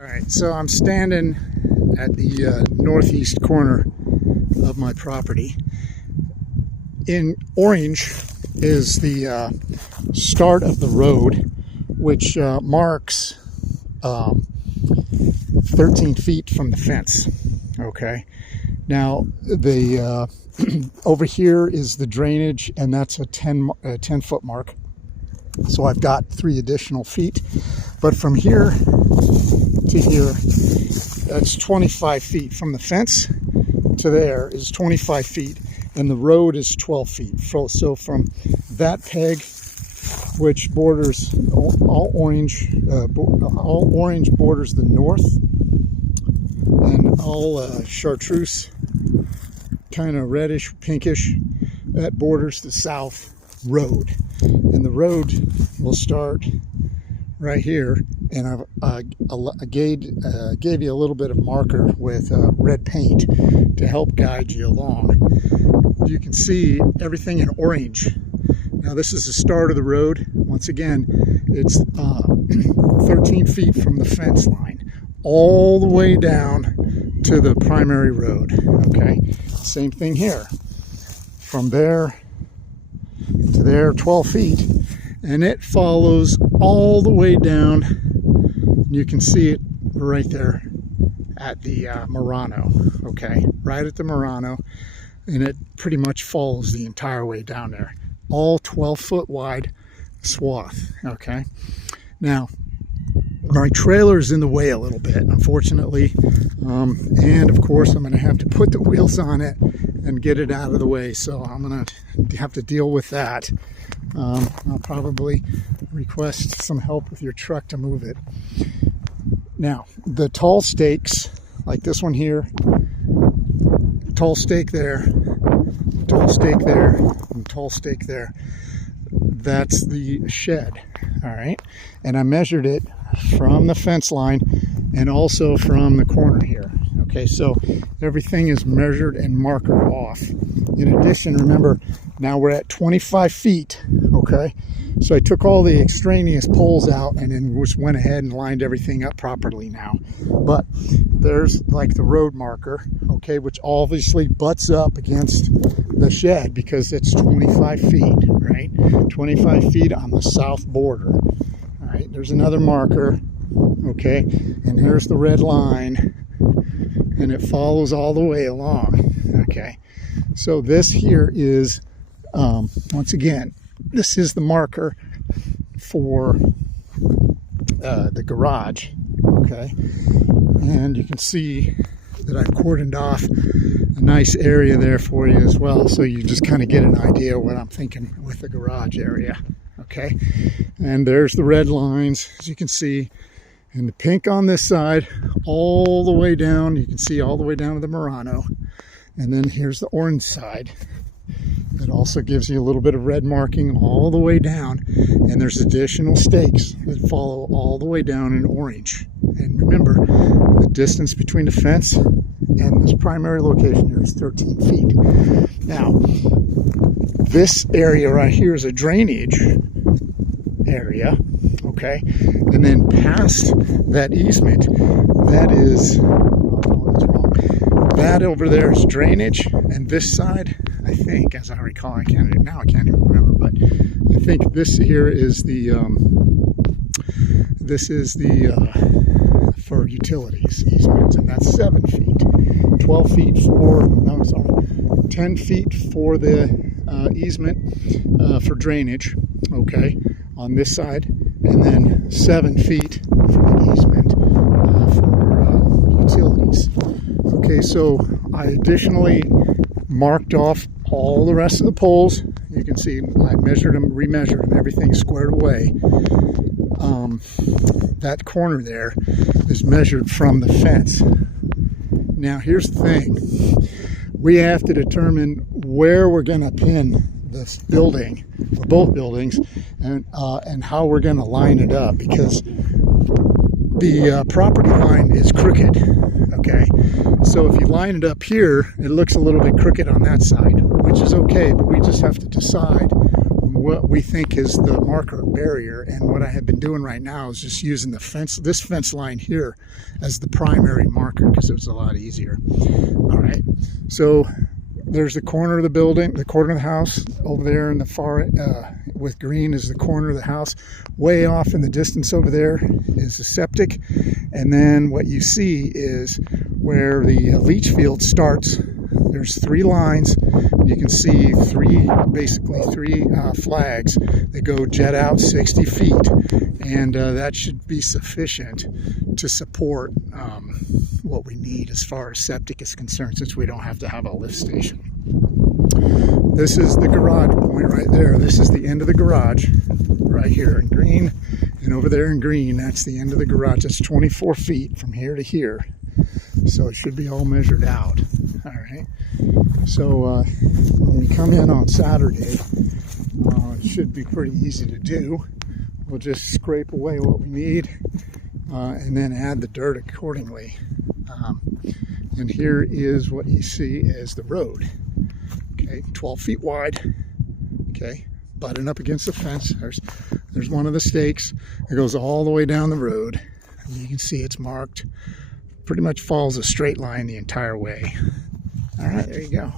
All right, so I'm standing at the northeast corner of my property. In orange is the start of the road, which marks 13 feet from the fence. Okay, now the over here is the drainage, and that's a 10-foot mark. So I've got 3 additional feet, but from here to here, that's 25 feet. From the fence to there is 25 feet, and the road is 12 feet. So from that peg, which borders all orange borders the north, and all chartreuse, kind of reddish, pinkish, that borders the south road. And the road will start right here, and I gave you a little bit of marker with red paint to help guide you along. You can see everything in orange. Now this is the start of the road. Once again, it's 13 feet from the fence line all the way down to the primary road. Okay, same thing here. From there to there, 12 feet, and it follows all the way down. You can see it right there at the Murano. Okay, right at the Murano, and it pretty much follows the entire way down there, all 12-foot wide swath. Okay, now my trailer's in the way a little bit, unfortunately, and of course I'm going to have to put the wheels on it and get it out of the way, so I'm going to have to deal with that. I'll probably request some help with your truck to move it. Now, the tall stakes, like this one here, tall stake there, tall stake there, and tall stake there, that's the shed. All right, and I measured it from the fence line and also from the corner here. Okay, so everything is measured and markered off. In addition, remember, now we're at 25 feet, okay? So I took all the extraneous poles out and then just went ahead and lined everything up properly now. But there's like the road marker, okay, which obviously butts up against the shed because it's 25 feet, right? 25 feet on the south border. All right, there's another marker, okay? And here's the red line, and it follows all the way along. Okay, so this here is once again, this is the marker for the garage. Okay, and you can see that I've cordoned off a nice area there for you as well, so you just kind of get an idea what I'm thinking with the garage area. Okay, and there's the red lines, as you can see, and the pink on this side all the way down. You can see all the way down to the Murano. And then here's the orange side. That also gives you a little bit of red marking all the way down. And there's additional stakes that follow all the way down in orange. And remember, the distance between the fence and this primary location here is 13 feet. Now, this area right here is a drainage area. Okay, and then past that easement, that is, oh, that's wrong. That over there is drainage, and this side, I think, as I recall, I can't even remember, but I think this here is the for utilities easement, and that's 7 feet, 12 feet for, no, sorry, 10 feet for the easement for drainage. Okay, on this side. And then 7 feet for the easement for utilities. Okay, so I additionally marked off all the rest of the poles. You can see I measured them, remeasured them, everything squared away. That corner there is measured from the fence. Now here's the thing. We have to determine where we're going to pin this building, or both buildings, and how we're going to line it up, because the property line is crooked. Okay, so if you line it up here, it looks a little bit crooked on that side, which is okay, but we just have to decide what we think is the marker barrier. And what I have been doing right now is just using the fence, this fence line here, as the primary marker because it was a lot easier. All right, so there's the corner of the building, the corner of the house over there in the far, with green is the corner of the house. Way off in the distance over there is the septic. And then what you see is where the leach field starts. There's 3 lines. You can see basically three flags that go jet out 60 feet. And that should be sufficient to support what we need as far as septic is concerned, since we don't have to have a lift station. This is the garage point right there. This is the end of the garage right here in green, and over there in green, that's the end of the garage. That's 24 feet from here to here. So it should be all measured out. All right. So when we come in on Saturday, it should be pretty easy to do. We'll just scrape away what we need and then add the dirt accordingly. And here is what you see as the road. Okay, 12 feet wide. Okay, butting up against the fence. There's one of the stakes. It goes all the way down the road. And you can see it's marked. Pretty much follows a straight line the entire way. All right, there you go.